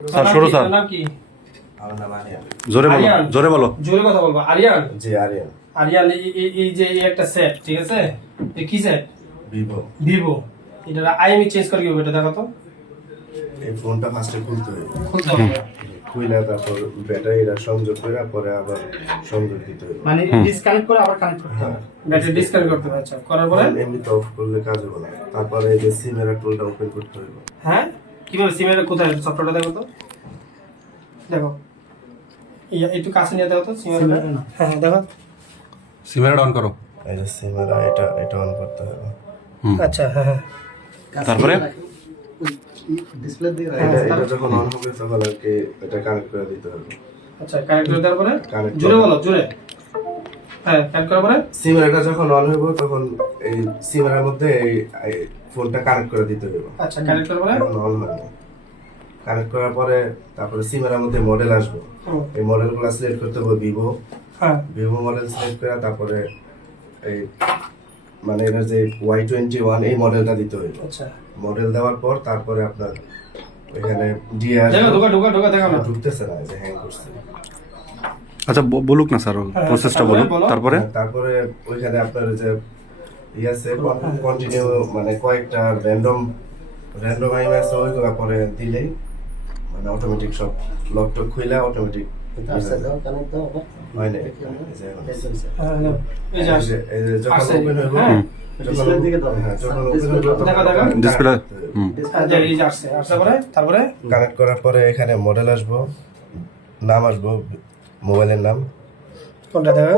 Sir শুরু sir. নাম কি? আমার নাম আরিয়ান। জোরে বলো, আরিয়ান। জোরে বলো। জোরে কথা বলবো। আরিয়ান, জি আরিয়ান। আরিয়ান এই যে এই একটা সেট, ঠিক আছে? এই কি সেট? ভিভো। ভিভো। এটা আইএমই চেঞ্জ করে কি হবে এটা দেখো তো। এই ফোনটা ফার্স্টে খুলতে হবে। খুলতে হবে। খুইলা তারপর ব্যাটারিটা সংযোগ করে পরে আবার সংযোগ দিতে হবে। মানে ডিসকানেক্ট করে আবার কানেক্ট করতে হবে। ব্যাটারি ডিসকানেক্ট করতে হবে। আচ্ছা, করার পরে এমনিতে অফ করলে কাজ হবে না। তারপরে এই যে সিমের টুলটা ওপেন করতে হবে। হ্যাঁ কিভাবে সিমের কোথায় সফটওয়্যারটা দেখো তো। দেখো একটু কাছে নিয়ে দেখো তো সিমের। হ্যাঁ দেখো। সিমেরা অন করো। এই যে সিমের এটা অন করতে হবে। আচ্ছা হ্যাঁ হ্যাঁ। তারপরে ডিসপ্লে দিয়ে এটা যখন অন হবে তখন আর কি এটা কানেক্ট করে দিতে হবে। আচ্ছা কানেক্ট করে দেওয়ার পরে Connect জোরে করে। বলো, জোরে। হ্যাঁ কানেক্ট করার পরে সিমেরটা যখন অন হবে তখন এই সিমের মধ্যে এই ফোনটা কানেক্ট করে দিতে হবে। আচ্ছা কানেক্ট করার পরে এখন অন হয়নি। কানেক্ট করার পরে তারপরে সিমের মধ্যে মডেল আসবে। হুম, এই মডেলগুলো সিলেক্ট করতে হবে ভিভো। হ্যাঁ ভিভো মডেল সিলেক্ট করে তারপরে এই মানে এটা যে Y21 এই মডেলটা দিতে হবে। আচ্ছা মডেল দেওয়ার পর তারপরে আপনার ওইখানে ডিআর দেখো ঢোকা দেখো না। ঢুকতেছে না, যে হ্যাং করছে। আচ্ছা বলুক না স্যার, প্রসেসটা বলুক। তারপরে তারপরে ওইখানে আপনার যে আছে কন্টিনিউ মানে কয়েকটা র্যান্ডম আইম আছে ওইগুলা পরে দিলেই মানে অটোমেটিক সব লকটক খুইলা অটোমেটিক হয় না। এই যে এখন- হ্যাঁ দেখো। এই যে আসছে। এই যে যখন আসছে। ওপেন হইব হ্যাঁ। ডিসপ্লের দিকে দাও। হ্যাঁ যখন ওপেন হইব দেখা, দেখা। ডিসপ্লে হুম এই যে আসছে পরে তারপরে কানেক্ট করার পরে এখানে মডেল আসবো, নাম আসবো, মোবাইলের নাম কোনটা দেখো।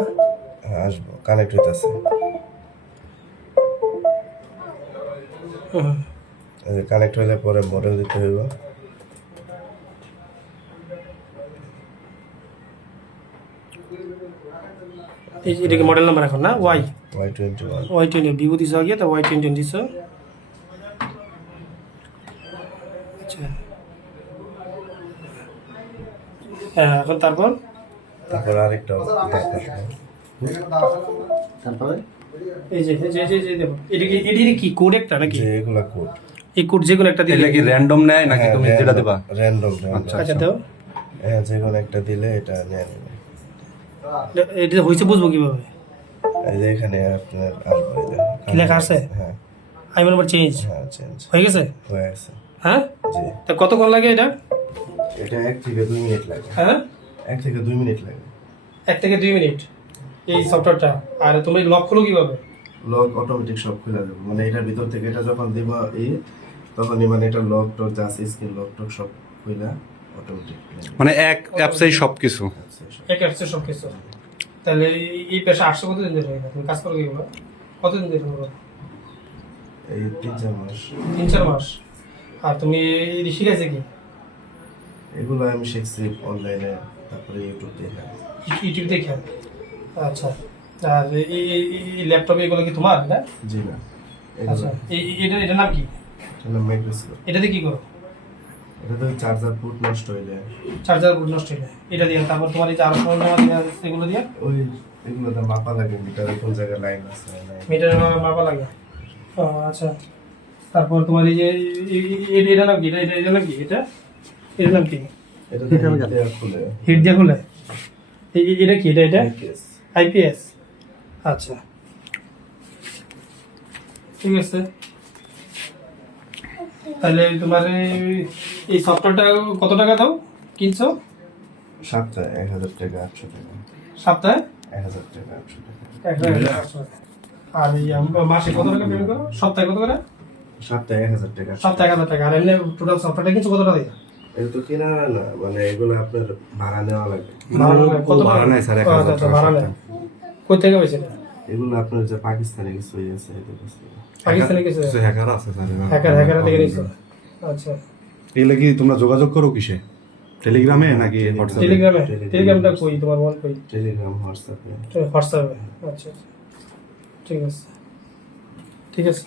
আসবো, কানেক্ট হইতাছে। হুম, কানেক্ট হইলে পরে মডেল দিতে হইব। এটা কি মডেল নাম্বার এখন না? Y21 Y20 ভিভো দিছো আগে, তো Y20 দিছো। আচ্ছা হ্যাঁ এখন তারপর তারপর আরেকটা তারপরে এই যে দেখো এটা কি কোড একটা নাকি? যে এগুলা কোড এই কোড যে কোনো একটা দিলে এটা কি র্যান্ডম নেয় নাকি তুমি যেটা দেবা? র্যান্ডম আচ্ছা দাও। হ্যাঁ যে কোনো একটা দিলে এটা নিয়ে নেবে। এটা হইছে বুঝবো কিভাবে? এই যে এখানে আপনার আসবে এই যে কি লেখা আছে? হ্যাঁ আই নাম্বার চেঞ্জ হ্যাঁ চেঞ্জ হয়ে গেছে। হয়ে আছে। হ্যাঁ জি তা কতক্ষণ লাগে এটা? এটা 1 থেকে 2 মিনিট লাগে। হ্যাঁ 1 থেকে 2 মিনিট লাগে। 1 থেকে 2 মিনিট এই সফটওয়্যারটা। আর তুমি লক খুলো কিভাবে? লক অটোমেটিক সব খুলে যাবে, মানে এটার ভিতর থেকে এটা যখন দিব তখনই মানে এটা লক টক যা আছে স্ক্রিন লক টক সব খুলে অটোমেটিক মানে এক অ্যাপসেই সবকিছু। এক অ্যাপসে সব কিছু। তাহলে এই পেশা আসছে কতদিন ধরে? তুমি কাজ করো কিভাবে? কতদিন ধরে করো? এই 3-4 মাস। 3-4 মাস। আর তুমি এই শিখাইছে কি? এগুলো আমি শিখছি অনলাইনে, তারপরে ইউটিউব দেখে। ইউটিউব দেখে। আচ্ছা আর এই ল্যাপটপে এগুলো কি তোমার না? জি না, আচ্ছা এটার নাম কি? এগুলো মাইক্রোস্কোপ। এটাতে কি করো? এটা তো চার্জার পোর্ট নষ্ট হইলে চার্জার বোর্ড নষ্ট হয়ে যায় এটা দিয়ে। তারপর তোমার এই যে আরো সরঞ্জাম আছে এগুলো দিয়ে ওই এগুলো তো মাপা লাগে, মিটারে কোন জায়গায় লাইন আছে নাই। মিটারের মাপা লাগে। ও আচ্ছা তারপর তোমার এই যে এটা নাম কি? এটা নাম কি? এটার নাম কি? এটা তো খুলে হিট দিয়ে খুলে। এটা কি? এটা IPS আইপিএস। আচ্ছা ঠিক আছে। তাহলে তোমার এই সফটওয়্যারটা কত টাকা দাও কিনছো? সপ্তাহে 1000 টাকা 800 টাকা। সপ্তাহে 1000 টাকা 800 টাকা। 1,800 টাকা। আর এই মাসে কত টাকা পেমেন্ট করো? সপ্তাহে কত করে? সপ্তাহে 1000 টাকা। সপ্তাহে 1,000 টাকা। আর এমনি টোটাল সফটওয়্যারটা কিনছো কত টাকা দিয়ে? এটা তো কেনা না, মানে এগুলো আপনার ভাড়া নেওয়া লাগে। ভাড়া নেয় কত ভাড়া টাকা? নেয় স্যার, 1000 1000 টাকা ভাড়া নেয়। কই থেকে পাইছে এটা? এগুলো আপনার যে পাকিস্তানে কিছু হয়ে আছে এটা কিছু। পাকিস্তানে কিছু কিছু হ্যাকার আছে স্যার। হ্যাকার থেকে নিছো। আচ্ছা এগুলো কি তোমরা যোগাযোগ করো কিসে? টেলিগ্রামে নাকি হোয়াটসঅ্যাপে? টেলিগ্রামটা কই? তোমার মন কই? টেলিগ্রাম, হোয়াটসঅ্যাপে। হোয়াটসঅ্যাপে। আচ্ছা ঠিক আছে ঠিক আছে।